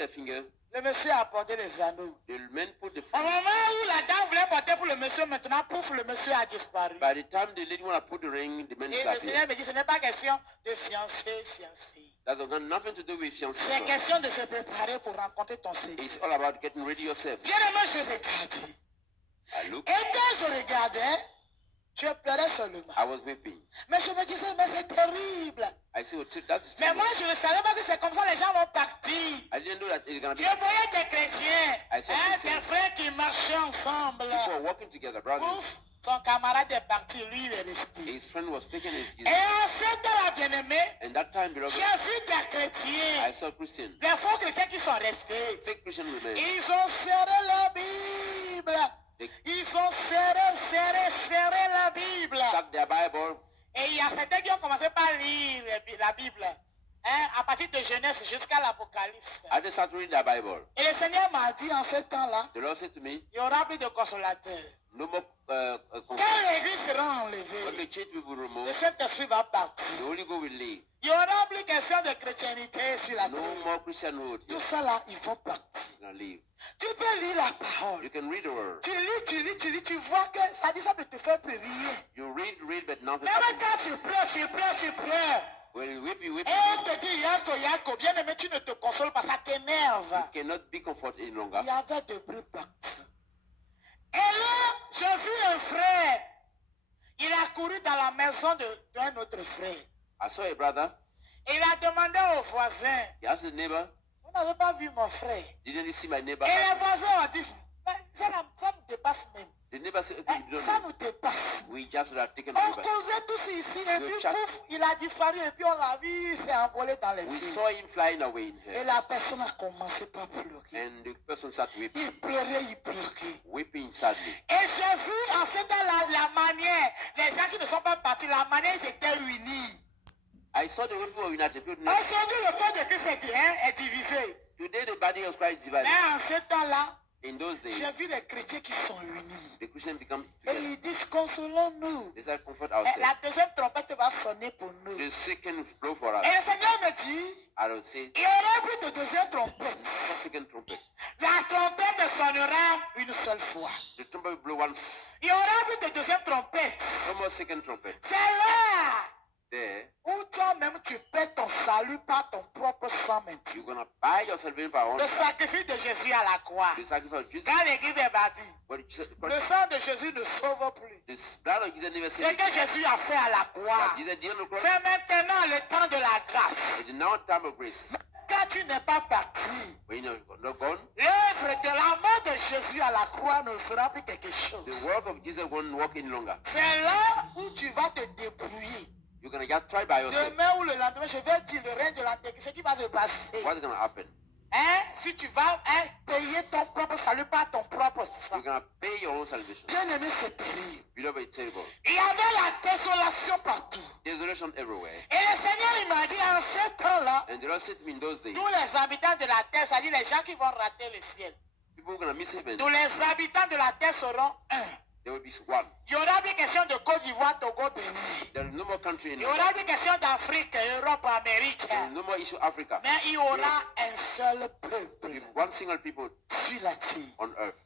their finger. Le monsieur a porté les anneaux. The men put the Au finger. moment où la dame voulait porter pour le monsieur, maintenant, pouf, le monsieur a disparu. By the time the lady want to put the ring, the man Et le Seigneur disappeared. me dit, ce n'est pas question de fiancé. That has got nothing to do with C'est fiancé. question de se préparer pour rencontrer ton Seigneur. It's all about getting ready yourself. Bien aimé, je regardais. I looked. Et quand je regardais, je pleurais seulement. I was weeping. Mais je me disais, mais c'est terrible. I said, well, that's Mais moi, je ne savais pas que c'est comme ça, les gens vont partir. I didn't know that it's going to Je be. voyais des chrétiens, I saw des Christians. frères qui marchaient ensemble. People were walking together, brothers. Ouf, son camarade est parti, lui, il est resté. His friend was taking his. Et en ce temps-là, bien-aimé, And that time, beloved, j'ai vu des chrétiens, I saw Christians, des faux chrétiens qui sont restés. fake Christian women. Ils ont serré la Bible. Ils ont serré la Bible. Stuck their Bible. Et il y a certains qui ont commencé par lire la Bible. Hein, à partir de Genèse jusqu'à l'Apocalypse. I just started reading their Bible. Et le Seigneur m'a dit en ce temps-là, The Lord said to me, il n'y aura plus de consolateurs. no more Quand l'église sera when enlevée, the church will le remove, Saint-Esprit va partir. the Holy Ghost will leave. Il n'y aura plus question de chrétienté sur la No terre. more Christianhood. Tout ça là, ils vont partir. It's gonna leave. Tu peux lire la parole. You can read the word. Tu vois que ça dit ça ne te fait plus rien. You read, but nothing Même happens. quand tu pleures. When you weep, Et on te dit, Yako, bien aimé, tu ne te consoles pas, ça t'énerve. you cannot be comforted any longer. Il y avait de bruit partout. Et là, j'ai vu un frère. Il a couru dans la maison d'un autre frère. I saw a brother. Et il a demandé aux voisins, He asked the neighbor, vous n'avez pas vu mon frère? didn't you see my neighbor? Et les voisins ont dit, ça nous dépasse même. The neighbor said, okay, you don't Ça know. nous dépasse. We just have taken On over. causait tous ici et We puis chat- pouf, il a disparu et puis on l'a vu, il s'est envolé dans les We cieux. saw him flying away in Et here. la personne a commencé par pleurer. And the person sat weeping, Il pleurait. weeping sadly. Et j'ai vu en ce temps la manière, les gens qui ne sont pas partis, la manière ils étaient réunis. I saw the way people were united. People didn't- Aujourd'hui, le corps de Christ est divisé. Today the body of Christ is divided. Mais en ce temps-là, In those days, j'ai vu les chrétiens qui sont unis. the Christians become Et together. ils disent, consolons-nous. They start comfort Et ourselves. la deuxième trompette va sonner pour nous. The second blow for us. Et le Seigneur me dit, I will say, il y aura plus de deuxième trompette. the second trumpet. La trompette sonnera une seule fois. The trumpet will blow once. Il y aura plus de deuxième trompette. No more second trumpet. C'est là There, où toi-même tu paies ton salut par ton propre sang maintenant. you're gonna buy your salvation by own. Le sacrifice de Jésus à la croix. The sacrifice of Jesus. Quand l'église est bâtie, But le sang de Jésus ne sauve plus. the blood of Jesus never Ce saved. que Jésus a fait à la croix, Jesus did on the cross. c'est maintenant le temps de la grâce. It is now time of grace. Quand tu n'es pas parti, When you're not gone, l'œuvre de la mort de Jésus à la croix ne fera plus quelque the chose. work of Jesus won't work any longer. C'est là où tu vas te débrouiller. You're gonna just try by yourself. Demain ou le lendemain, je vais dire le règne de la terre, ce qui va se passer. What's gonna happen? Hein? Si tu vas payer ton propre salut par ton propre sang. You're gonna pay your own salvation. Bien aimé, c'est terrible. Beloved, it's terrible. Il y avait la désolation partout. Desolation everywhere. Et le Seigneur, il m'a dit, en ce temps-là, And the Lord said to me in those days, tous les habitants de la terre, c'est-à-dire les gens qui vont rater le ciel, people are gonna miss heaven. tous les habitants de la terre seront un. There will be one. Il y aura des questions de Côte d'Ivoire, Togo, Bénin. There is no more country in Il y aura des questions d'Afrique, Europe, Amérique. There is no more issue Africa. Mais il y aura un seul peuple With one single people sur la terre. on earth.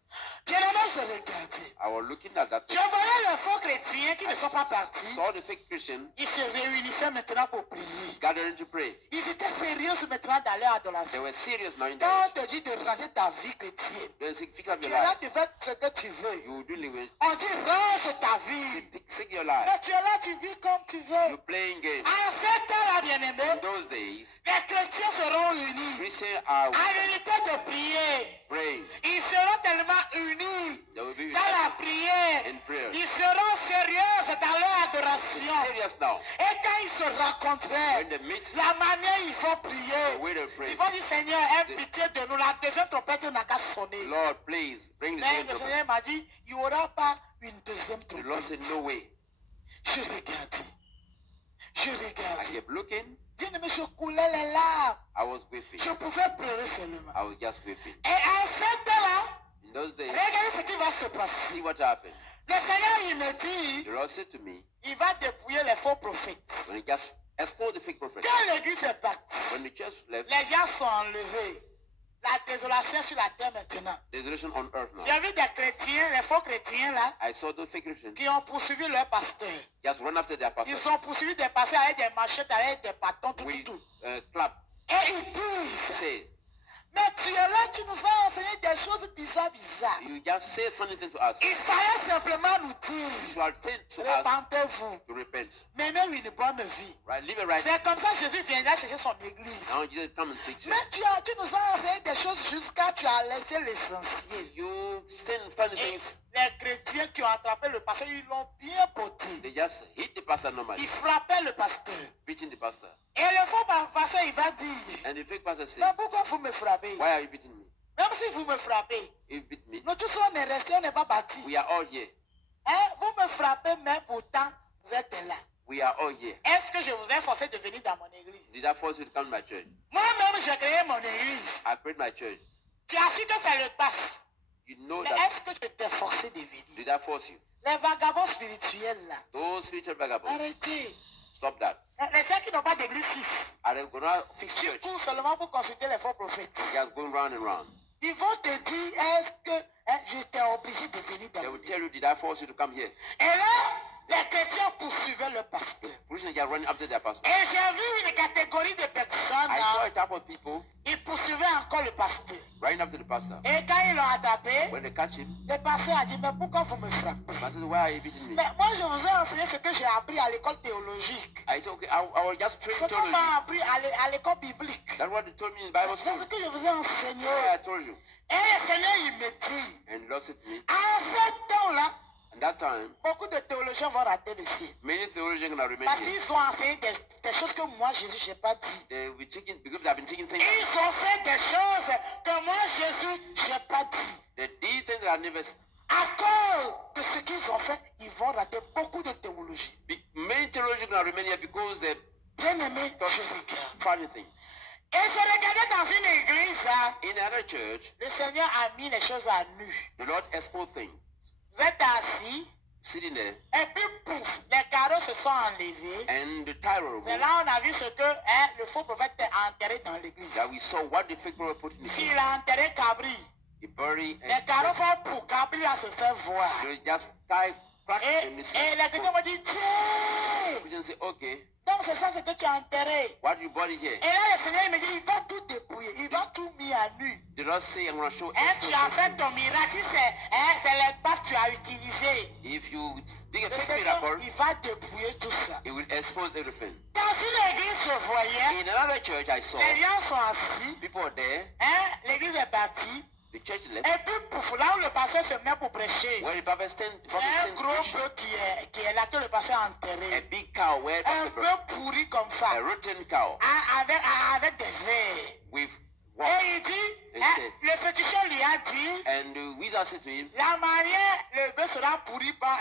Bien aimé, je regardais. I was looking at that. Je voyais les faux chrétiens qui ne sont pas partis. Saw the fake Christian Ils se réunissaient maintenant pour prier. gathering to pray. Ils étaient sérieux maintenant dans leur They adoration. were serious now in Quand that. on te dit de ranger ta vie chrétienne, Then fix up tu your es là, life. tu fais ce que tu veux. You will do living. On dit range ta vie. Seek your Mais life. tu es là, tu vis comme tu veux. You're playing games. En ce temps-là, bien-aimé, In those days, les chrétiens seront unis. Christians are En unité de prier. praying. Ils seront tellement unis They will be dans la prière. in prayer. Ils seront sérieux dans leur adoration. Serious now. Et quand ils se rencontraient, When they meet, la manière ils vont the prier, way they pray. ils vont dire Seigneur, aie pitié de nous. La deuxième trompette n'a qu'à sonner. Lord, please bring the Mais second le trumpet. Seigneur m'a dit, il n'y aura pas une deuxième The Lord trompette. said, no way. Je regardais. Je I regardais. kept looking. Bien aimé, je coulais les larmes. I was weeping. Je pouvais pleurer seulement. I was just weeping. Et à ce temps-là, In those days, regardez ce qui va se passer. see what happened. Le Seigneur, il me dit, The Lord said to me, il va dépouiller les faux prophètes. when he just exposed the fake prophet, Quand l'église est partie, when the church left, les gens sont enlevés. La désolation sur la terre maintenant. Desolation on earth now. J'ai vu des chrétiens, les faux chrétiens là, I saw those fake Christians qui ont poursuivi leur pasteur. just run after their pastor Ils ont poursuivi des pasteurs avec des machettes, avec des bâtons, tout, with tout. clap. Et ils disent, Say, mais tu es là, tu nous as enseigné des choses bizarres. you just say funny thing to us. Il fallait simplement nous dire, You are saying to us répentez-vous, to repent. menez une bonne vie. Right? Live it right. C'est comme ça que Jésus viendra chercher son église. Now Jesus come and teach you. Mais tu nous as enseigné des choses jusqu'à tu as laissé l'essentiel. You say funny Et things. les chrétiens qui ont attrapé le pasteur, ils l'ont bien botté. They just hit the pastor normally, Ils frappaient le pasteur. beating the pastor. Et le faux pasteur, il va dire, And the fake pastor say, mais pourquoi vous me frappez? why are you beating me? Même si vous me frappez, You beat me. nous tous on est restés, on n'est pas bâtis. We are all here. Hein? Vous me frappez, mais pourtant, vous êtes là. We are all here. Est-ce que je vous ai forcé de venir dans mon église? Did I force you to come to my church? Moi-même, j'ai créé mon église. I created my church. Tu as su que ça le passe. You know Mais that. est-ce que je t'ai forcé de venir? Did I force you? Les vagabonds spirituels là, Those spiritual vagabonds. arrêtez. Stop that. Les gens qui n'ont pas d'église fixe, Are they gonna fix qui church? courent seulement pour consulter les faux prophètes. Just going round and round. Ils vont te dire, est-ce que j'étais obligé de venir dans They mon will église? tell you, did I force you to come here? Et là, les chrétiens poursuivaient le pasteur. Christians are running after their pastor. Et j'ai vu une catégorie de personnes, I saw là, a type of people ils poursuivaient encore le pasteur. running after the pastor. Et quand ils l'ont attrapé, When they catch him, le pasteur a dit, mais pourquoi vous me the frappez? pastor says, why are you beating me? Mais moi, je vous ai enseigné ce que j'ai appris à l'école théologique. I said, okay, I was just Ce trained qu'on theology. m'a appris à l'école biblique. That's what they told me in Bible C'est ce school. que je vous ai enseigné. Yeah, I told you. Et le Seigneur, il me dit, And the Lord said to me, à ce temps-là, at that time, beaucoup de théologiens vont rater le ciel. many theologians are gonna remain Parce here. qu'ils ont enseigné des choses que moi, Jésus, je n'ai pas dit. They will be taking, because they have been taking things. Ils ont fait des choses que moi, Jésus, je n'ai pas dit. They did things that I never. À cause de ce qu'ils ont fait, ils vont rater beaucoup de théologie. Many theologians are gonna remain here because they Bien-aimé, thought je regarde. funny things. Et je regardais dans une église, hein, In another church, le Seigneur a mis les choses à nu. the Lord exposed things. Vous êtes assis, Sitting there, et puis pouf, les carreaux se sont enlevés. and the tyrant C'est là on a vu ce que le faux prophète a enterré dans l'église. that we saw what the fake prophet put in the S'il church. a enterré Cabri, He buried les and carreaux font pour Cabri à se faire voir. they just tie crack Et and missing. les chrétiens m'ont dit, tiens, Christians say, okay, donc c'est ça ce que tu as enterré. what you buried here? Et là le Seigneur il me dit, il va tout dépouiller, il va tout mis à nu. The Lord say, I'm gonna show Tu as fait ton miracle, si c'est les bases que tu as utilisées. if you dig a Le fake Seigneur, miracle, il va dépouiller tout ça. it will expose everything. Dans une église, je voyais, In another church, I saw les gens sont assis, people are there. l'église est bâtie, The church left. et puis pouf, là où le pasteur se met pour prêcher, Where the prophet stand, the c'est prophet un stands gros preach. bœuf qui est là que le pasteur a A enterré. big cow, where the Un prophet peu pourri comme ça, a rotten cow avec des vers. with Et what? il dit, Il sait. le féticheur lui a dit, And the wizard said to him, la manière, le bœuf sera pourri par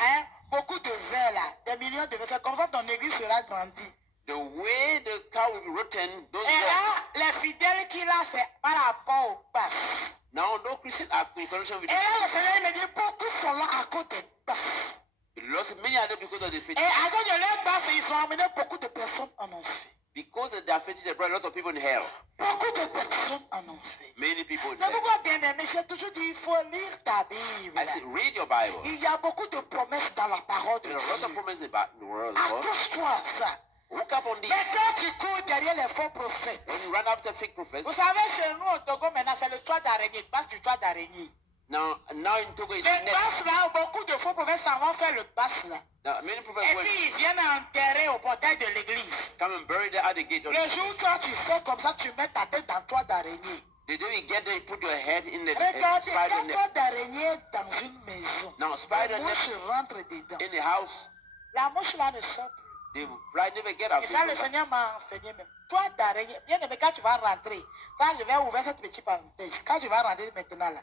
beaucoup de vers là, des millions de vers. C'est comme ça ton église sera grandie. the way the cow will be rotten, those Et words. là, les fidèles qu'il a, c'est par rapport au pass. Now, no Christians are in connection with Et là, le Seigneur il me dit, beaucoup sont là à cause des passes. the lost. Many are there because of the faith. Et à cause de leur passe, ils ont amené beaucoup de personnes en enfer. Because of their faith, they brought a lot of people in hell. Beaucoup de personnes en enfer. Many people in Mais hell. pourquoi bien aimé, j'ai toujours dit, il faut lire ta Bible. I said, read your Bible. Il y a beaucoup de promesses dans la parole de There are lots of Dieu. promises in the world. Lord. Accroche-toi à ça. Look up on Mais this. quand tu cours derrière les faux prophètes, When you run after fake prophets, vous savez, chez nous au Togo, maintenant, c'est le toit d'araignée, passe du toit d'araignée. now in Togo, it's Les next. passes là, beaucoup de faux prophètes s'en vont faire le passe là. Now, many prophets Et went, puis ils viennent enterrer au portail de l'église. come and bury them at the gate. Of Le the jour où toi tu fais comme ça, tu mets ta tête dans le toit d'araignée. The day you get there, you put your head in the Regardez, spider quand net. toi d'araignée est dans une maison, Now, la spider mouche net rentre dedans. in the house, La mouche là ne sort plus. the fly never get out. Et ça, le Seigneur m'a enseigné même. Toi d'araignée, bien aimé, quand tu vas rentrer, ça, je vais ouvrir cette petite parenthèse. Quand tu vas rentrer maintenant là,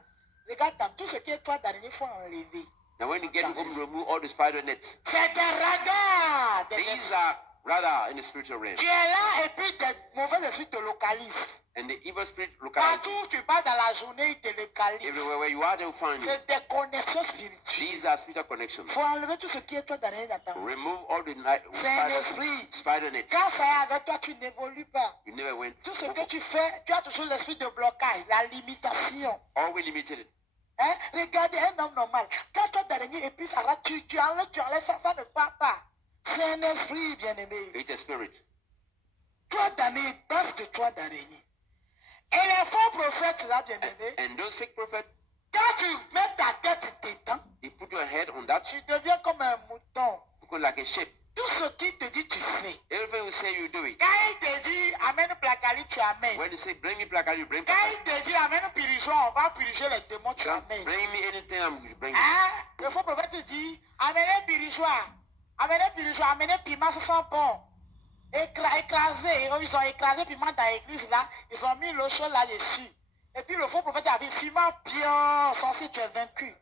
regarde, dans tout ce qui est toi d'araignée, il faut enlever. Now, when you get home, remove all the spider nets. C'est des radars. These are rather in the spiritual realm. Tu es là et puis des mauvais esprits te localisent. And the evil spirit localizes Partout où tu pars dans la journée, ils te localisent. everywhere where you are, they will find you. C'est des connexions spirituelles. These are spiritual connections. Il faut enlever tout ce qui est toi derrière la table. Remove all the night C'est un esprit. spider net. Quand ça est avec toi, tu n'évolues pas. You never went. Tout ce que tu fais, tu as toujours l'esprit de blocage, la limitation. Always limited. Hein? Regardez un homme normal. Quand toi d'araignée et puis ça rate, tu enlèves ça, ça ne part pas. C'est un esprit, bien-aimé. It's a spirit. Toi d'araignée, base de toi d'araignée. Et les faux prophètes, là, bien-aimé, And those fake prophets, quand tu mets ta tête dedans, they put your head on that. tu deviens comme un mouton. Because like a sheep. Tout ce qu'il te dit, tu fais. Everything you say, you do it. Quand il te dit, amène placali, tu amènes. When you say, bring me placard, you bring Quand placard. il te dit, amène pirigeon, on va piriger les démons, tu amènes. Bring me anything, I'm bring it. Hein? Le faux prophète te dit, amenez pirigeois, amenez piment, ça sent bon. Écrasé, ils ont écrasé piment dans l'église là, ils ont mis l'eau chaude là-dessus. Et puis le faux prophète a dit, piment bien, sorcier, tu es vaincu.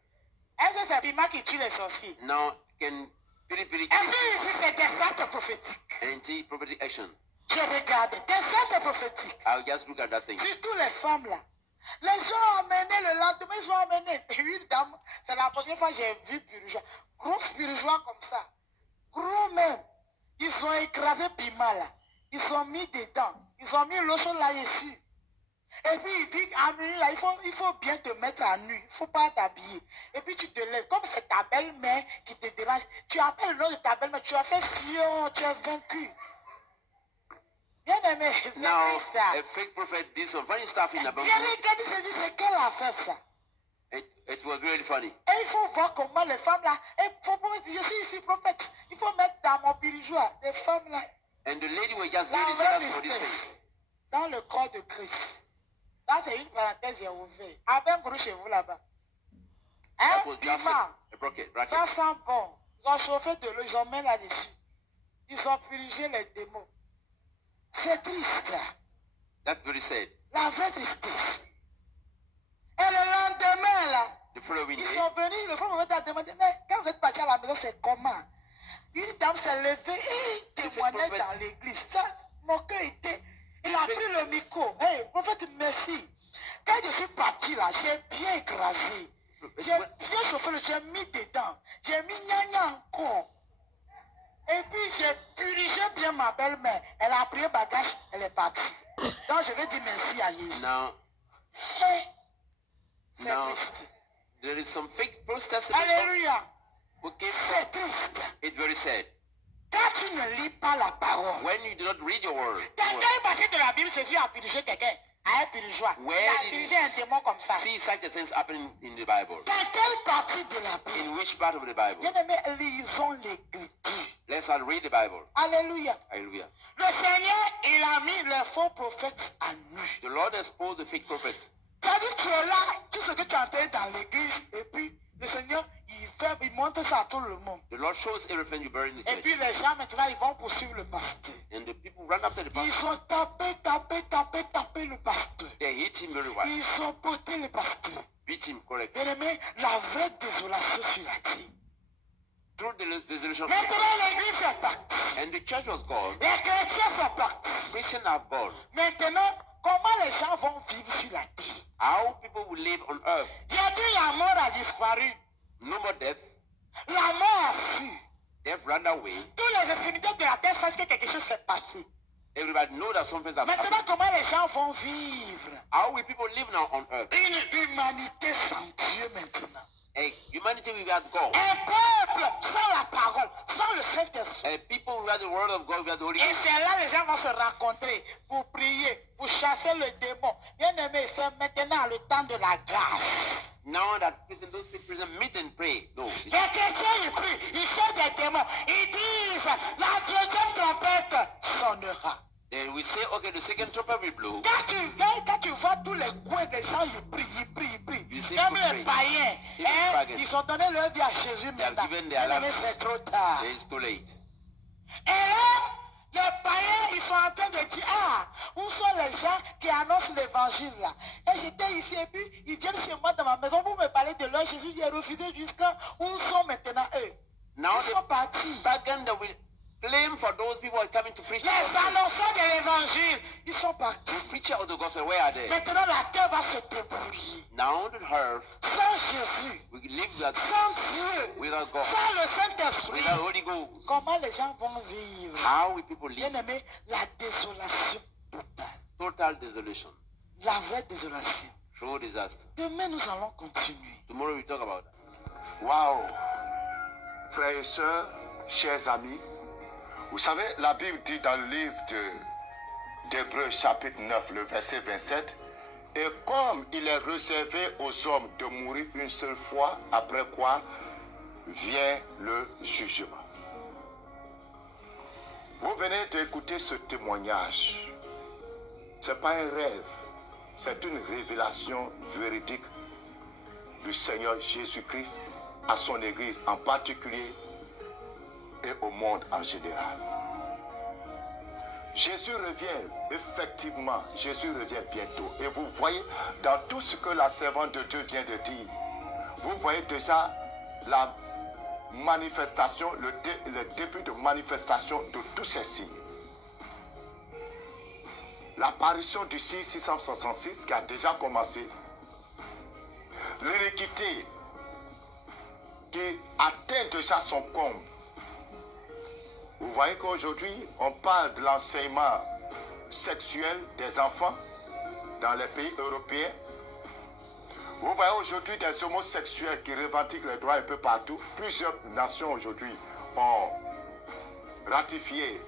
Est-ce que c'est piment qui tue les sorciers? Now, can piri piri Et puis ici, c'est des actes prophétiques. anti-prophetic action. Je regarde, des actes prophétiques. I'll just look at that thing. Surtout les femmes là. Les gens ont amené le lendemain, ils ont amené une dame. C'est la première fois que j'ai vu pirigeois. Gros pirigeois comme ça. Gros même. Ils ont écrasé piment là. Ils ont mis dedans. Ils ont mis l'eau chaude là-dessus. Et puis il dit, à minuit là, il faut bien te mettre à nu. Il ne faut pas t'habiller. Et puis tu te lèves. Comme c'est ta belle-mère qui te dérange, tu appelles le nom de ta belle-mère. Tu as fait Sion, tu es vaincu. Bien aimé, c'est Now, triste ça. a fake prophet did some funny stuff in about J'ai regardé, je dis, c'est qu'elle a fait ça. it was really funny. Et il faut voir comment les femmes là, il faut pas mettre, je suis ici prophète, il faut mettre dans mon pirigeois des femmes là, And the lady was just la really vraie sad for this thing. tristesse dans le corps de Christ. Là c'est une parenthèse, j'ai ouvert. À ben gros chez vous là-bas. Hein, That was just piment, a bracket. ça sent bon. Ils ont chauffé de l'eau, ils ont mis là-dessus. Ils ont purgé les démons. C'est triste. That's very sad. La vraie tristesse. Et le lendemain là, The following ils day, sont venus, le frère m'a demandé, mais quand vous êtes parti à la maison, c'est comment? Une dame s'est levée et témoignait dans l'église. Ça, mon cœur était, il a pris le micro. Hey, prophète, merci. Quand je suis parti là, j'ai bien écrasé. J'ai bien chauffé, j'ai mis dedans. J'ai mis gna encore. Et puis j'ai purgé bien ma belle-mère. Elle a pris un bagage, elle est partie. Donc je vais dire merci à Jésus. now, Hey, c'est now, triste. there is some fake posters Alléluia. who came C'est from. triste. It's very sad. Quand tu ne lis pas la parole. When you do not read your word, Quelqu'un est passé de la Bible, Jésus a purgé quelqu'un. À un pirigeois. Il where a did purgé un démon you comme ça. see such a things happening in the Bible? Dans quelle partie de la Bible? In which part of the Bible? Bien aimé, lisons l'écriture. Let's all read the Bible. Alléluia. Hallelujah. Le Seigneur, il a mis les faux prophètes à nu. The Lord exposed the fake prophets. C'est-à-dire que tu es là, tout ce que tu entends dans l'église, et puis le Seigneur, il montre ça à tout le monde. The Lord shows everything you bury in the Et church. puis les gens maintenant, ils vont poursuivre le pasteur. And the people run after the pastor. Ils ont tapé le pasteur. They hit him very well. Ils ont porté le pasteur. Beat him correctly. Bien aimé, la vraie désolation sur la terre. Through the dissolution of Maintenant, l'église est partie. and the church was gone. Les chrétiens sont partis. Christians have gone. Maintenant, comment les gens vont vivre sur la terre? How people will live on earth. J'ai dit la mort a disparu. No more death. La mort a fui. Death ran away. Tous les extrémités de la terre sachent que quelque chose s'est passé. Everybody know that something has Maintenant, happened. comment les gens vont vivre? How will people live now on earth? Une humanité sans Dieu maintenant. A humanity without God. Un peuple sans la parole, sans le Saint-Esprit. A people without the word of God, without the Holy Et Ghost. c'est là les gens vont se rencontrer pour prier, pour chasser le démon. Bien aimé, c'est maintenant le temps de la grâce. Now that those people meet and pray. No. Les chrétiens, ils prient, ils chassent des démons. Ils disent, la deuxième trompette sonnera. Then we say, okay, the second trumpet will blow. Quand tu vois tous les coins des gens, ils prient. You see Même people les pray. païens, Even hein, pagans. ils ont donné leur vie à Jésus have maintenant. given their Bien aimé, life. c'est trop tard. Then it's too late. Et là, les païens, ils sont en train de dire, ah, où sont les gens qui annoncent l'évangile là? Et j'étais ici et puis ils viennent chez moi dans ma maison pour me parler de leur Jésus. J'ai refusé jusqu'à où sont maintenant eux? Now Ils sont partis. the pagan that will Blame for those people who are coming to preach. Les annonceurs de l'évangile, ils sont partis. The preacher of the gospel, where are they? Maintenant, la terre va se débrouiller. Now the earth, Sans Jésus, we live without sans Dieu, without God, sans le Saint-Esprit, without Holy Ghost. comment les gens vont vivre? How will people live? Bien aimé, la désolation totale. Total desolation. La vraie désolation. True disaster. Demain, nous allons continuer. Tomorrow we talk about that. Waouh! Frères et sœurs, chers amis, vous savez, la Bible dit dans le livre d'Hébreux chapitre 9, le verset 27, « Et comme il est réservé aux hommes de mourir une seule fois, après quoi vient le jugement. » Vous venez d'écouter ce témoignage. Ce n'est pas un rêve, c'est une révélation véridique du Seigneur Jésus-Christ à son Église en particulier et au monde en général. Jésus revient, effectivement, Jésus revient bientôt. Et vous voyez, dans tout ce que la servante de Dieu vient de dire, vous voyez déjà la manifestation, le début de manifestation de tous ces signes. L'apparition du 666 qui a déjà commencé, l'iniquité qui atteint déjà son comble. Vous voyez qu'aujourd'hui, on parle de l'enseignement sexuel des enfants dans les pays européens. Vous voyez aujourd'hui des homosexuels qui revendiquent les droits un peu partout. Plusieurs nations aujourd'hui ont ratifié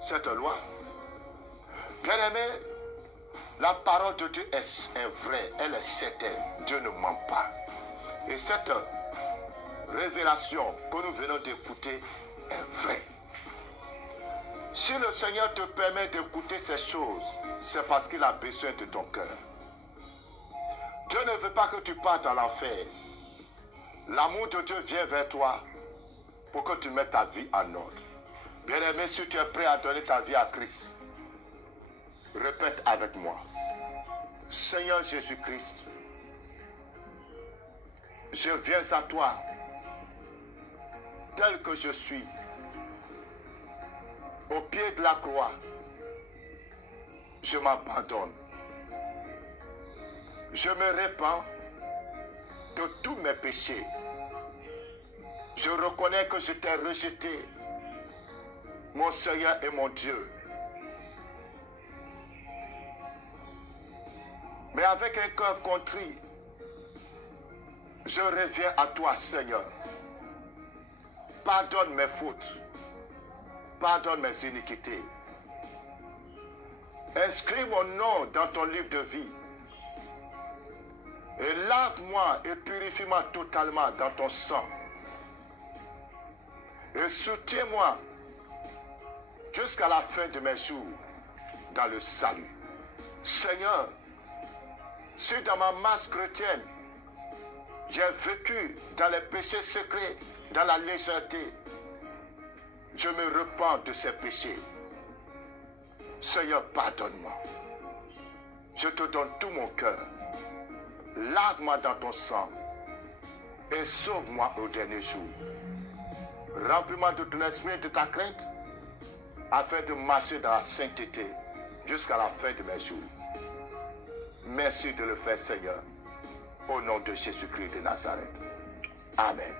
cette loi. Bien aimé, la parole de Dieu est vraie, elle est certaine. Dieu ne ment pas. Et cette révélation que nous venons d'écouter est vraie. Si le Seigneur te permet d'écouter ces choses, c'est parce qu'il a besoin de ton cœur. Dieu ne veut pas que tu partes à l'enfer. L'amour de Dieu vient vers toi pour que tu mettes ta vie en ordre. Bien-aimé, si tu es prêt à donner ta vie à Christ, répète avec moi. Seigneur Jésus-Christ, je viens à toi tel que je suis, au pied de la croix. Je m'abandonne. Je me répands de tous mes péchés. Je reconnais que je t'ai rejeté, mon Seigneur et mon Dieu. Mais avec un cœur contrit, je reviens à toi, Seigneur. Pardonne mes fautes. Pardonne mes iniquités. Inscris mon nom dans ton livre de vie. Et lave-moi et purifie-moi totalement dans ton sang. Et soutiens-moi jusqu'à la fin de mes jours dans le salut. Seigneur, si dans ma masse chrétienne, j'ai vécu dans les péchés secrets, dans la légèreté, je me repens de ces péchés. Seigneur, pardonne-moi. Je te donne tout mon cœur. Lave-moi dans ton sang et sauve-moi au dernier jour. Remplis-moi de ton esprit et de ta crainte afin de marcher dans la sainteté jusqu'à la fin de mes jours. Merci de le faire, Seigneur, au nom de Jésus-Christ de Nazareth. Amen.